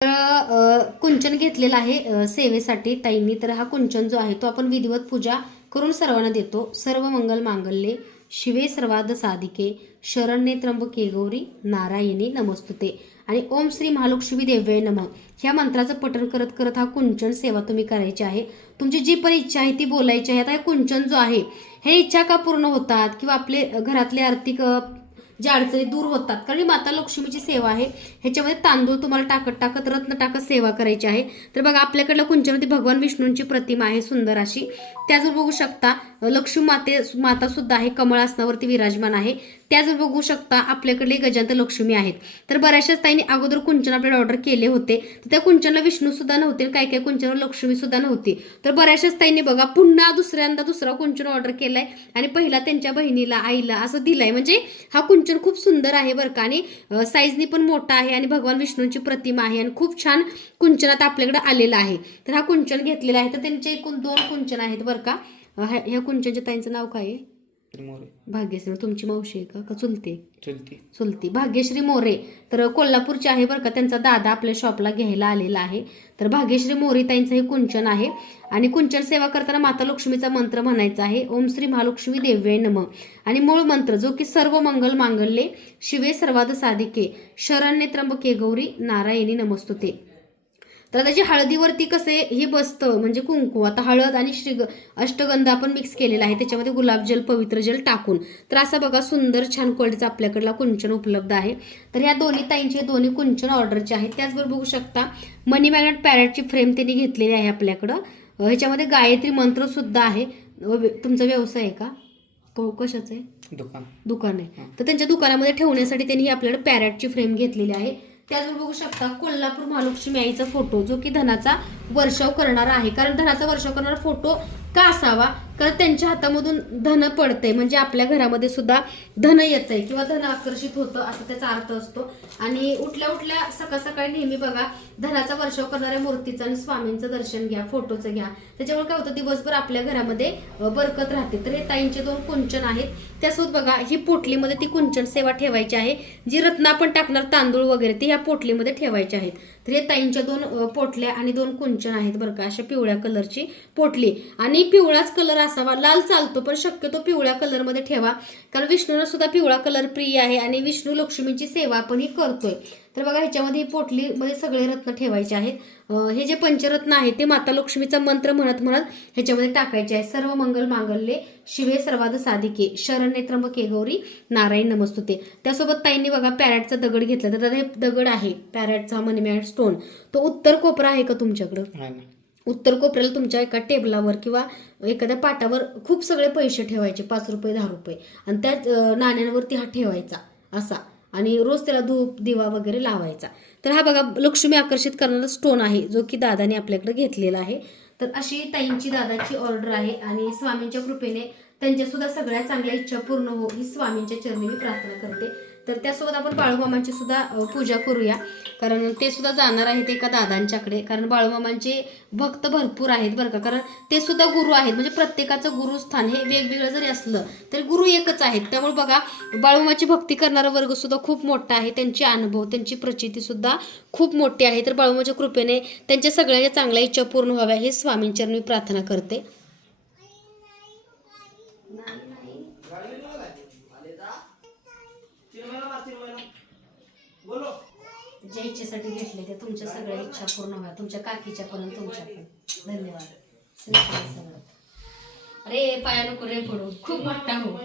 तर कुंचन घेतलेला आहे सेवेसाठी. ताईंनी तर हा कुंचन जो आहे तो आपण विधिवत पूजा करून सर्वांना देतो. सर्व मंगल मांगल्ये. शिवे सर्वाद साधिके. शरण्ये त्र्यंबके गौरी. नारायणी नमस्तुते. आणि ओम श्री महालक्ष्मी देव्य नम. ह्या मंत्राचं पठण करत करत हा कुंचन सेवा तुम्ही करायची आहे. तुमची जी पण इच्छा आहे ती बोलायची आहे. आता हे कुंचन जो आहे हे इच्छा का पूर्ण होतात? किंवा आपले घरातले आर्थिक ज्या अडचणी दूर होतात. कारण ही माता लक्ष्मीची सेवा आहे. ह्याच्यामध्ये तांदूळ तुम्हाला टाकत टाकत रत्न टाकत सेवा करायची आहे. तर बघा आपल्याकडलं कुंचनमध्ये भगवान विष्णूंची प्रतिमा आहे सुंदर अशी. त्याचबरोबर बघू शकता लक्ष्मी माते माता सुद्धा आहे कमळ आसनावरती विराजमान आहे. त्याचबरोबर बघू शकता आपल्याकडे गजांत लक्ष्मी आहेत. तर बऱ्याचशाच ताईंनी अगोदर कुंचन आपल्याला ऑर्डर केले होते. तर त्या कुंचनला विष्णू सुद्धा नव्हते काय काही काही कुंचनवर लक्ष्मी सुद्धा नव्हती. तर बऱ्याचशाच ताईंनी बघा पुन्हा दुसऱ्यांदा दुसरा कुंचन ऑर्डर केलाय. आणि पहिला त्यांच्या बहिणीला आईला असं दिलाय. म्हणजे हा कुंच कुंचन खूप सुंदर आहे बरं का. आणि साईजनी पण मोठा आहे आणि भगवान विष्णूंची प्रतिमा आहे आणि खूप छान कुंचनात आपल्याकडे आलेला आहे. तर हा कुंचन घेतलेला आहे. तर त्यांचे एकूण दोन कुंचन आहेत बरं का. ह्या कुंचनच्या ताईंचं नाव काय आहे? मोरे. भाग्यश्री तुमची मावशी आहे का? का चुलते? चलती. चुलती. भाग्यश्री मोरे. तर कोल्हापूरचे आहे बरं का त्यांचा दादा आपल्या शॉपला घ्यायला आलेला आहे. तर भाग्यश्री मोरे ताईंचं हे कुंचन आहे. आणि कुंचन सेवा करताना माता लक्ष्मीचा मंत्र म्हणायचा आहे. ओम श्री महालक्ष्मी देव्ये नम. आणि मूळ मंत्र जो की सर्व मंगल मांगल्ये शिवे सर्वाद साधिके शरण्ये त्र्यंबके गौरी नारायणी नमस्तुते. तर त्याची हळदीवरती कसे हे बसतं म्हणजे कुंकू. आता हळद आणि श्रीग अष्टगंध आपण मिक्स केलेला आहे त्याच्यामध्ये गुलाबजल पवित्र जल टाकून. तर असा बघा सुंदर छान क्वालिटीचा आपल्याकडला कुंचन उपलब्ध आहे. तर ह्या दोन्ही ताईंचे दोन्ही कुंचन ऑर्डरचे आहेत. त्याचबरोबर बघू शकता मनी मॅग्नेट पॅरेटची फ्रेम त्यांनी घेतलेली आहे आपल्याकडं. ह्याच्यामध्ये गायत्री मंत्र सुद्धा आहे. तुमचा व्यवसाय आहे का? कशाचा आहे? दुकान. दुकान आहे. तर त्यांच्या दुकानामध्ये ठेवण्यासाठी त्यांनी ही आपल्याला पॅरेटची फ्रेम घेतलेली आहे. त्याचबरोबर बघू शकता कोल्हापूर महालक्ष्मी आईचा फोटो जो की धनाचा वर्षाव करणारा आहे. कारण धनाचा वर्षाव करणारा फोटो का असावा? कारण त्यांच्या हातामधून धन पडतंय. म्हणजे आपल्या घरामध्ये सुद्धा धन येतंय किंवा धन आकर्षित होतं असा त्याचा अर्थ असतो. आणि उठल्या उठल्या सकाळ सकाळी नेहमी बघा धनाचा वर्षाव करणाऱ्या मूर्तीचं आणि स्वामींचं दर्शन घ्या फोटोचं घ्या. त्याच्यामुळे काय होतं दिवसभर आपल्या घरामध्ये बरकत राहते. तर हे ताईंचे दोन कुंचन आहेत. त्यासोबत बघा ही पोटलीमध्ये ती कुंचन सेवा ठेवायची आहे. जी रत्न आपण टाकणार तांदूळ वगैरे ती पोटलीमध्ये ठेवायचे आहेत. तर हे ताईंच्या दोन पोटल्या आणि दोन कुंचन आहेत बरं का अशा पिवळ्या कलरची पोटली. आणि पिवळाच कलर असावा लाल चालतो पण शक्यतो पिवळ्या कलरमध्ये ठेवा. कारण विष्णूला सुद्धा पिवळा कलर प्रिय आहे आणि विष्णू लक्ष्मीची सेवा आपण ही करतोय. तर बघा ह्याच्यामध्ये ही पोटलीमध्ये सगळे रत्न ठेवायचे आहेत. हे जे पंचरत्न आहे ते माता लक्ष्मीचा मंत्र म्हणत म्हणत ह्याच्यामध्ये टाकायचे आहे सर्व मंगल मांगल्ये शिवे सर्वाद साधिके शरण्ये त्र्यंबके गौरी नारायण नमस्तुते. त्यासोबत ताईंनी बघा पॅरेटचा दगड घेतला. तर त्याचा हे दगड आहे. पॅरेटचा मनीमॅट स्टोन तो उत्तर कोपरा आहे का तुमच्याकडं? उत्तर कोपऱ्याला तुमच्या एका टेबलावर किंवा एखाद्या पाटावर खूप सगळे पैसे ठेवायचे पाच रुपये दहा रुपये. आणि त्या नाण्यांवरती हा ठेवायचा असा. आणि रोज त्याला धूप दिवा वगैरे लावायचा. तर हा बघा लक्ष्मी आकर्षित करणारा स्टोन आहे जो की दादाने आपल्याकडे घेतलेला आहे. तर अशी ताईंची दादाची ऑर्डर आहे आणि स्वामींच्या कृपेने त्यांच्या सुद्धा सगळ्या चांगल्या इच्छा पूर्ण हो ही स्वामींच्या चरणी मी प्रार्थना करते. तर त्यासोबत आपण बाळूमामांची सुद्धा पूजा करूया. कारण ते सुद्धा जाणार आहेत एका दादांच्याकडे. कारण बाळूमामांचे भक्त भरपूर आहेत बरं का. कारण ते सुद्धा गुरु आहेत. म्हणजे प्रत्येकाचं गुरुस्थान हे वेगवेगळं जरी असलं तरी गुरु एकच आहेत. त्यामुळे बघा बाळूमामाची भक्ती करणारा वर्ग सुद्धा खूप मोठा आहे. त्यांचे अनुभव त्यांची प्रचिती सुद्धा खूप मोठी आहे. तर बाळूमाच्या कृपेने त्यांच्या सगळ्यांच्या चांगल्या इच्छा पूर्ण व्हाव्या हे स्वामींचर मी प्रार्थना करते. ज्या इच्छेसाठी घेतले ते तुमच्या सगळ्या इच्छा पूर्ण व्हाव्या तुमच्या काकीच्या पण तुमच्या पण. धन्यवाद. अरे पाया नको रे पडू. खूप मोठा हो.